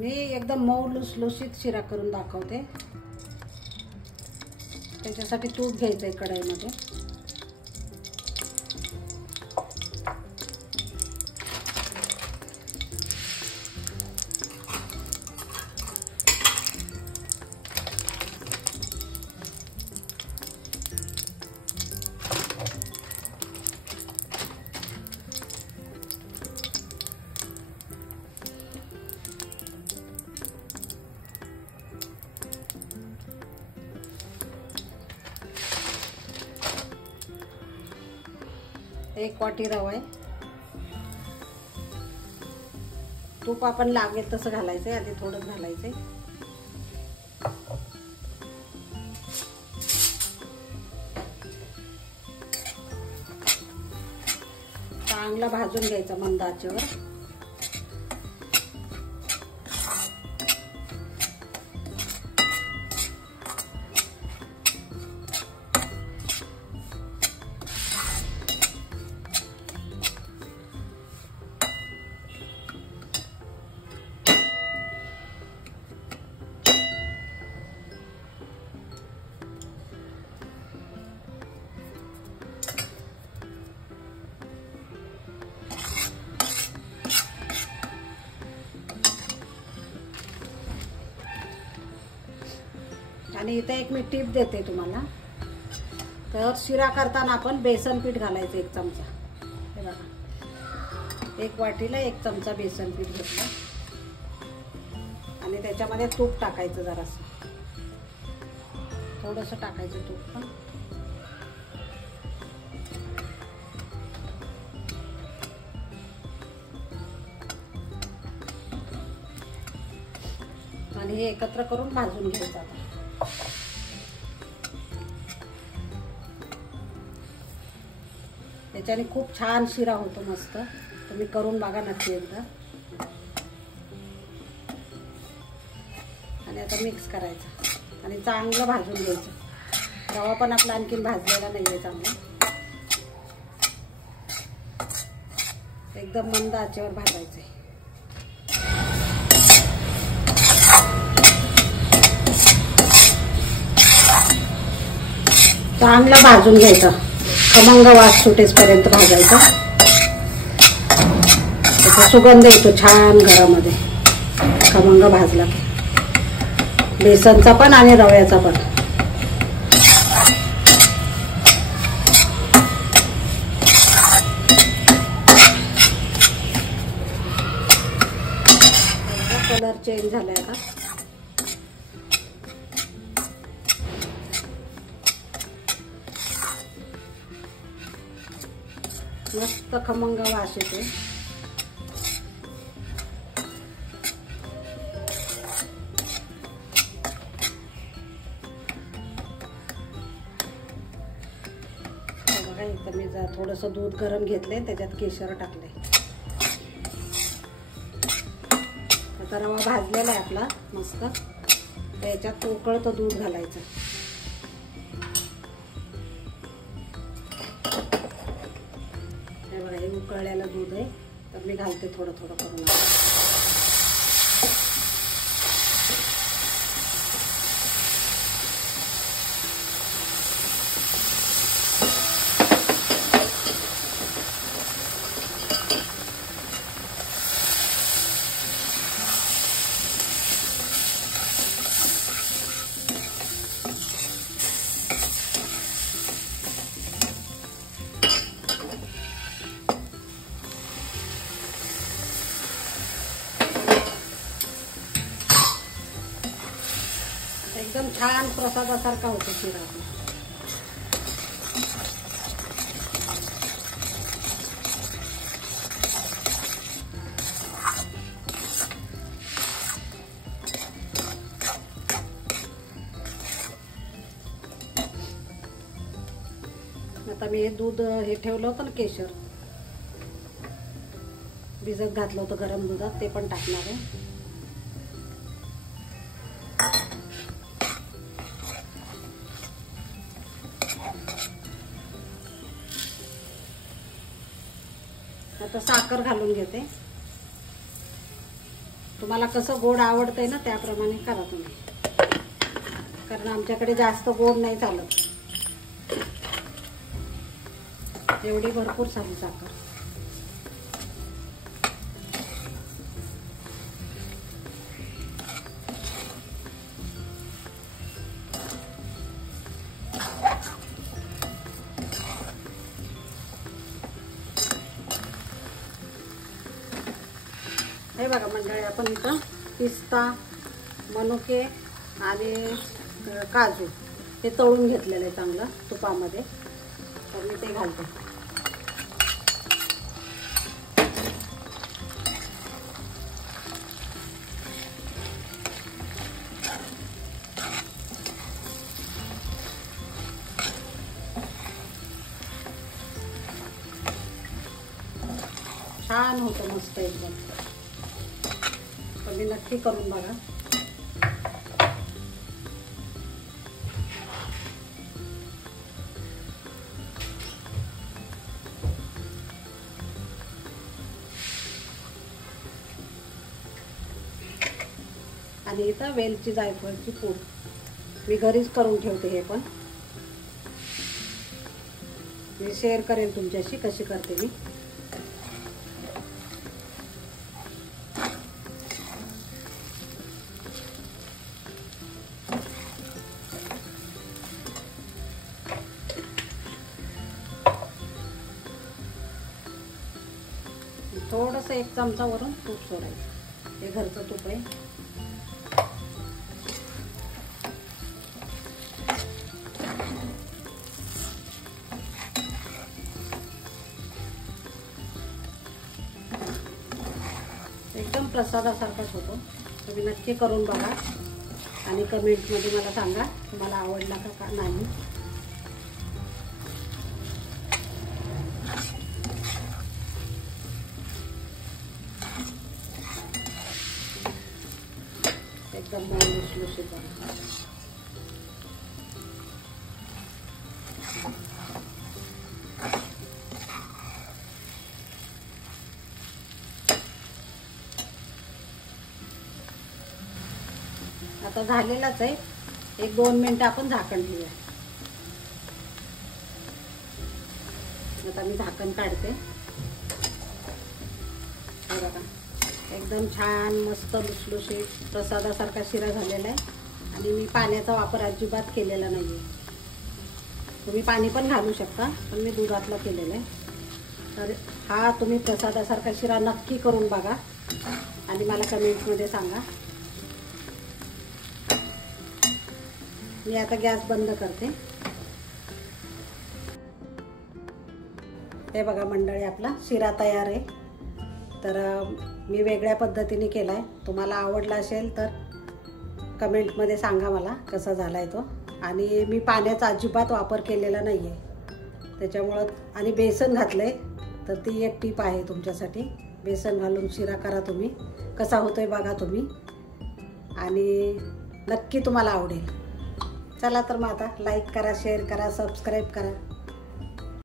मी एकदम मऊ लुसलुशीत शिरा करून दाखवते। त्याच्यासाठी तूप घ्यायचंय कढईमध्ये। एक वाटी रवा आहे। तूप आपण लागेल तसं घालायचंय, आधी थोडं घालायचंय। चांगला भाजून घ्यायचा मंद आचेवर। आणि इथे एक मी टिप देते तुम्हाला। तर शिरा करताना आपण बेसन पीठ घालायचं 1 चमचा। हे बघा, 1 वाटीला 1 चमचा बेसन पीठ घेतलं आणि त्याच्यामध्ये तूप टाकायचं, जरासं थोडंसं टाकायचं तूप पण। आणि हे एकत्र करून भाजून घ्यायचं आता। त्याच्याने खूप छान शिरा होतो, मस्त। तुम्ही करून बघा नक्की एकदा। आणि आता मिक्स करायचं आणि चांगलं भाजून घ्यायचं। रवा पण आपला आणखीन भाजलेला नाहीये चांगला, एकदम मंद आचेवर भाजायचंय। चांगला भाजून घ्यायचा, खमंग वास सुटेपर्यंत भाजायचा। त्याचा सुगंध येतो छान घरामध्ये खमंग भाजला की, बेसनचा पण आणि रव्याचा पण। कलर चेंज झालाय आता। मस्त खमंग वास येते। बघा, इथं मी थोडंसं दूध गरम घेतलंय, त्याच्यात केशर टाकलंय। आता रवा भाजलेला आहे आपला मस्त, त्याच्यात उकळतं दूध घालायचं। हे उकळलेलं दूध आहे, तर मी घालते थोडं थोडं करून। एकदम छान प्रसादासारखा होतो शिरा। आता मी हे दूध हे ठेवलं होतं ना, केशर भिजत घातलं होतं गरम दुधात, ते पण टाकणार आहे। आता साखर घालून घेते। तुम्हाला कसं गोड आवडतंय ना त्याप्रमाणे करा तुम्ही, कारण आमच्याकडे जास्त गोड नाही चालत. एवढी भरपूर सारी साखर. हे बघा मंडळी, आपण इथं पिस्ता, मनुके आणि काजू हे तळून घेतलेलं आहे चांगलं तुपामध्ये. तर मी ते घालते. छान होतं, मस्त एकदम. तुम्ही नक्की करून बघा. आणि इथं वेलची जायफळची पूड मी घरीच करून ठेवते. हे पण मी शेअर करेन तुमच्याशी कशी करते मी. थोडंसं 1 चमचा वरून तूप सोडायचं. हे घरचं तूप आहे. एकदम प्रसादासारखाच होतो. तुम्ही नक्की करून बघा आणि कमेंट्समध्ये मला सांगा तुम्हाला आवडला का नाही. एकदम लुसलुशीत आहे. आता झालेलाच आहे. 1-2 मिनिटं आपण झाकण ठेवूया. आता मी झाकण काढते. बघा, एकदम छान मस्त लुसलुशीत प्रसादासारखा शिरा झालेला आहे. आणि मी पाण्याचा वापर अजिबात केलेला नाही आहे. तुम्ही पाणी पण घालू शकता, पण मी दुधातला केलेला आहे. तर हा तुम्ही प्रसादासारखा शिरा नक्की करून बघा आणि मला कमेंट्समध्ये सांगा. मी आता गॅस बंद करते. हे बघा मंडळी, आपला शिरा तयार आहे. तर मी वेगळ्या पद्धतीने केला आहे. तुम्हाला आवडला असेल तर कमेंटमध्ये सांगा मला कसा झाला आहे तो. आणि मी पाण्याचा अजिबात वापर केलेला नाही आहे त्याच्यामुळं. आणि बेसन घातलं आहे, तर ती एक टीप आहे तुमच्यासाठी. बेसन घालून शिरा करा तुम्ही, कसा होतोय बघा तुम्ही, आणि नक्की तुम्हाला आवडेल. चला तर मग आता लाईक करा, शेअर करा, सबस्क्राईब करा.